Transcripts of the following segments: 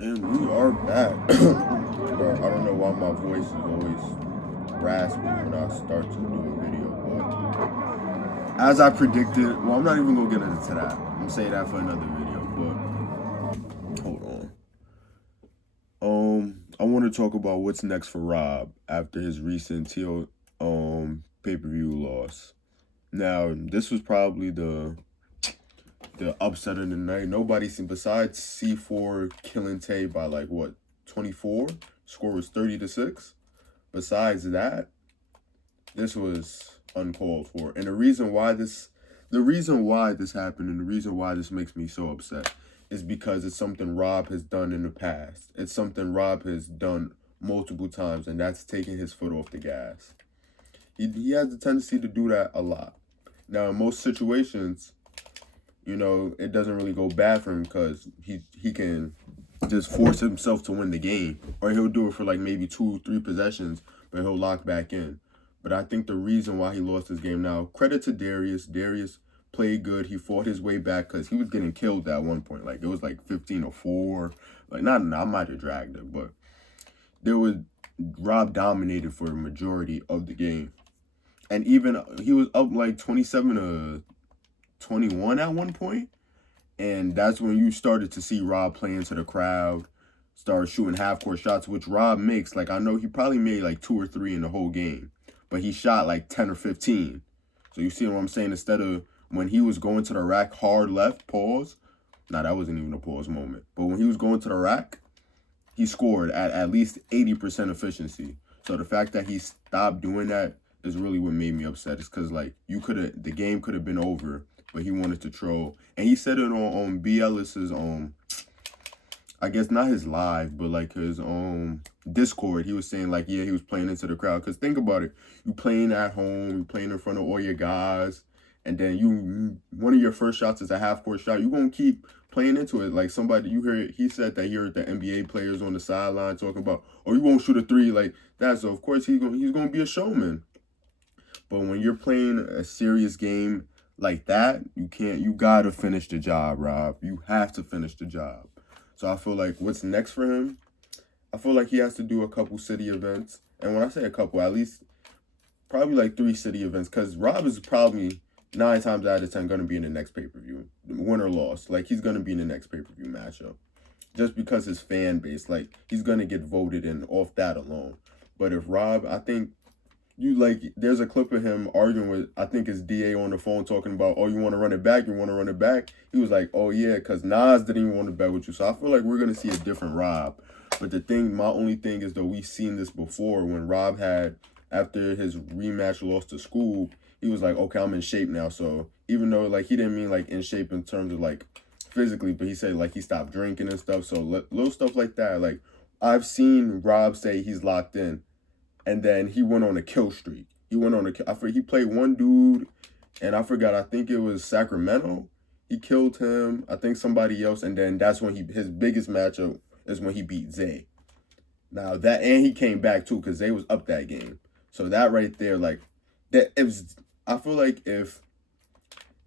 And we are back. Bro, I don't know why my voice is always raspy when I start to do a video, but as I predicted, well, I'm not even gonna get into that. I'm gonna say that for another video, but hold on. I want to talk about what's next for Rob after his recent TO pay-per-view loss. Now, this was probably the upset of the night. Nobody seen besides C4 killing Tay by like what 24. Score was 30-6. Besides that, this was uncalled for. And the reason why this happened, and the reason why this makes me so upset, is because it's something Rob has done in the past. It's something Rob has done multiple times, and that's taking his foot off the gas. He has the tendency to do that a lot. Now, in most situations, it doesn't really go bad for him because he can just force himself to win the game. Or he'll do it for like maybe 2-3 possessions, but he'll lock back in. But I think the reason why he lost his game now, credit to Darius. Darius played good. He fought his way back because he was getting killed at one point. Like, it was like 15-4. Like, I might have dragged it, but Rob dominated for a majority of the game. And even he was up like 27-21 at one point. And that's when you started to see Rob play into the crowd, start shooting half-court shots, which Rob makes. Like, I know he probably made like 2 or 3 in the whole game, but he shot like 10 or 15. So you see what I'm saying? Instead of when he was going to the rack hard left, pause. Nah, that wasn't even a pause moment. But when he was going to the rack, he scored at least 80% efficiency. So the fact that he stopped doing that is really what made me upset. It's because, like, the game could have been over, but he wanted to troll. And he said it on B. Ellis's, I guess not his live, but like his Discord. He was saying like, yeah, he was playing into the crowd. Because think about it. You playing at home, you playing in front of all your guys, and then one of your first shots is a half-court shot. You're going to keep playing into it. Like he said that he heard the NBA players on the sideline talking about, oh, you won't shoot a 3 like that. So, of course, he's going to be a showman. But when you're playing a serious game like that, you got to finish the job, Rob. You have to finish the job. So I feel like what's next for him, I feel like he has to do a couple city events. And when I say a couple, at least probably like 3 city events. Because Rob is probably 9 times out of 10 going to be in the next pay-per-view. Win or loss. Like, he's going to be in the next pay-per-view matchup. Just because his fan base, like, he's going to get voted in off that alone. But if Rob, I think, there's a clip of him arguing with, I think it's DA on the phone talking about, oh, you want to run it back? You want to run it back? He was like, oh, yeah, because Nas didn't even want to bet with you. So I feel like we're going to see a different Rob. But my only thing is, though, we've seen this before when Rob had, after his rematch loss to School, he was like, okay, I'm in shape now. So even though, like, he didn't mean, like, in shape in terms of, like, physically, but he said, like, he stopped drinking and stuff. So little stuff like that. Like, I've seen Rob say he's locked in. And then he went on a kill streak. He played one dude, and I forgot. I think it was Sacramento. He killed him. I think somebody else, and then that's when his biggest matchup is when he beat Zay. Now and he came back too because Zay was up that game. So that right there, like I feel like if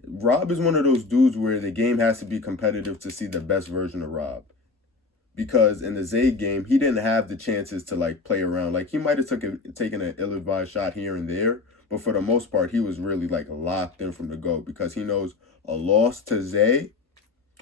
Rob is one of those dudes where the game has to be competitive to see the best version of Rob. Because in the Zay game, he didn't have the chances to like play around. Like, he might have taken an ill-advised shot here and there, but for the most part, he was really like locked in from the go because he knows a loss to Zay,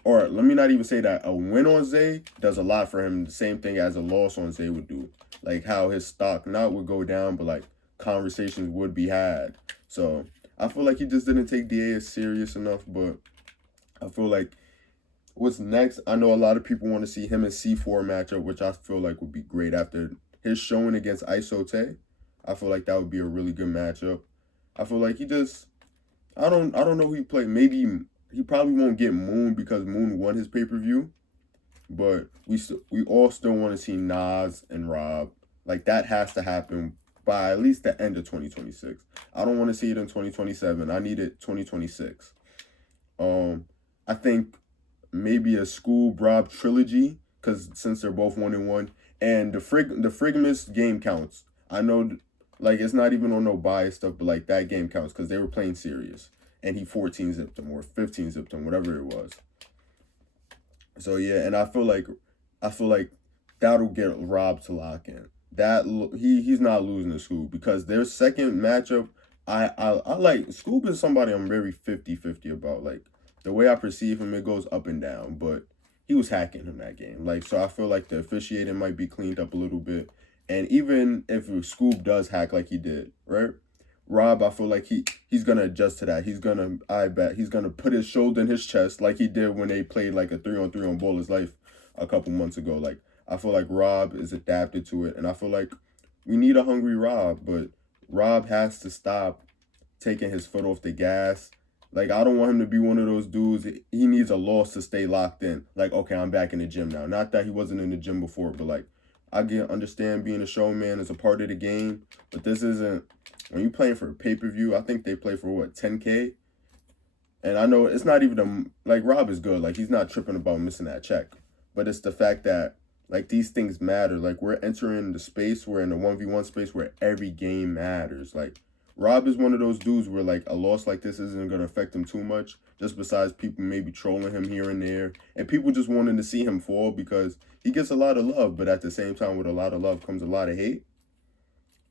or let me not even say that, a win on Zay does a lot for him. The same thing as a loss on Zay would do. Like how his stock not would go down, but like conversations would be had. So I feel like he just didn't take DA as serious enough, but I feel like what's next, I know a lot of people want to see him and C4 matchup, which I feel like would be great after his showing against Isote. I feel like that would be a really good matchup. I feel like I don't know who he played. Maybe he probably won't get Moon because Moon won his pay-per-view. But we all still want to see Nas and Rob. Like, that has to happen by at least the end of 2026. I don't want to see it in 2027. I need it 2026. I think maybe a School Rob trilogy, because since they're both 1-1, and the Frigmas game counts. I know, like, it's not even on no bias stuff, but like that game counts because they were playing serious, and he 14 zipped them or 15 zipped them, whatever it was. So yeah, and I feel like I feel like that'll get Rob to lock in. He's not losing to Scoob because their second matchup, I like Scoob is somebody I'm very 50-50 about. Like the way I perceive him, it goes up and down, but he was hacking him that game. Like so I feel like the officiating might be cleaned up a little bit. And even if Scoob does hack like he did, right? Rob, I feel like he's gonna adjust to that. I bet he's gonna put his shoulder in his chest like he did when they played like a 3-on-3 on Baller's Life a couple months ago. Like I feel like Rob is adapted to it, and I feel like we need a hungry Rob, but Rob has to stop taking his foot off the gas. Like I don't want him to be one of those dudes. He needs a loss to stay locked in. Like okay, I'm back in the gym now. Not that he wasn't in the gym before, but like understand being a showman is a part of the game, but this isn't. When you playing for a pay-per-view, I think they play for what, 10K? And I know it's not even like Rob is good. Like he's not tripping about missing that check. But it's the fact that like these things matter. Like we're entering the space, we're in the 1v1 space where every game matters. Like Rob is one of those dudes where like a loss like this isn't gonna affect him too much. Just besides people maybe trolling him here and there. And people just wanting to see him fall because he gets a lot of love, but at the same time with a lot of love comes a lot of hate.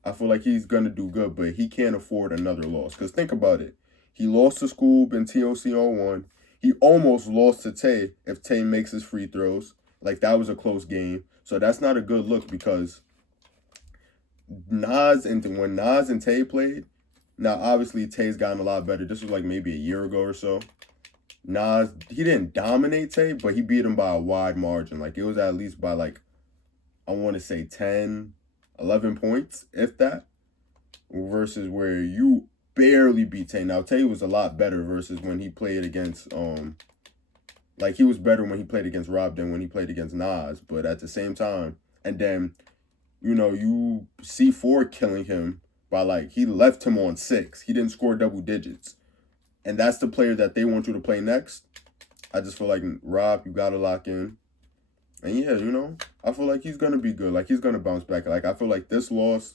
I feel like he's going to do good, but he can't afford another loss. Because think about it. He lost to Scoob in TOC 1. He almost lost to Tay if Tay makes his free throws. Like, that was a close game. So that's not a good look because when Nas and Tay played, now obviously Tay's gotten a lot better. This was like maybe a year ago or so. Nas, he didn't dominate Tay, but he beat him by a wide margin. Like, it was at least by like, I want to say 10, 11 points, if that, versus where you barely beat Tay. Now, Tay was a lot better versus when he played against, like, he was better when he played against Rob than when he played against Nas, but at the same time, and then, you know, you see Ford killing him by, like, he left him on 6. He didn't score double digits. And that's the player that they want you to play next. I just feel like, Rob, you got to lock in. And yeah, you know, I feel like he's going to be good. Like, he's going to bounce back. Like, I feel like this loss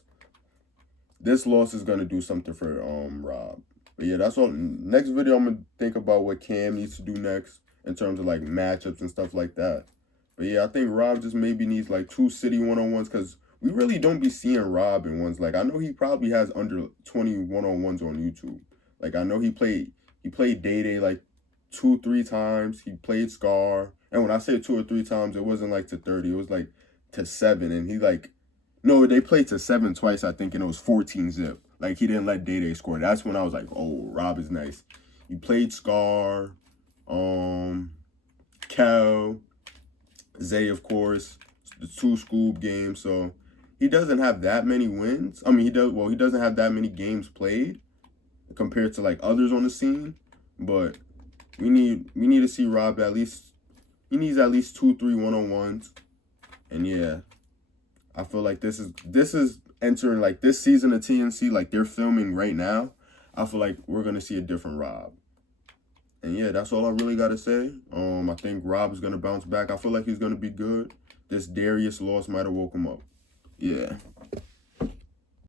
is going to do something for Rob. But yeah, that's all. Next video, I'm going to think about what Cam needs to do next in terms of, like, matchups and stuff like that. But yeah, I think Rob just maybe needs, like, 2 city one-on-ones because we really don't be seeing Rob in ones. Like, I know he probably has under 20 one-on-ones on YouTube. Like, I know he played Day-Day, like, 2-3 times. He played Scar. And when I say 2 or 3 times, it wasn't like to 30. It was like to 7. And he like, no, they played to 7 twice, I think, and it was 14 zip. Like he didn't let Day score. That's when I was like, oh, Rob is nice. He played Scar, Cal, Zay, of course, the 2 Scoob games. So he doesn't have that many wins. I mean, he doesn't have that many games played compared to like others on the scene. But we need to see Rob at least. He needs at least 2-3 one-on-ones. And yeah, I feel like this is entering like this season of TNC, like they're filming right now. I feel like we're gonna see a different Rob. And yeah, that's all I really gotta say. I think Rob is gonna bounce back. I feel like he's gonna be good. This Darius loss might have woke him up. Yeah.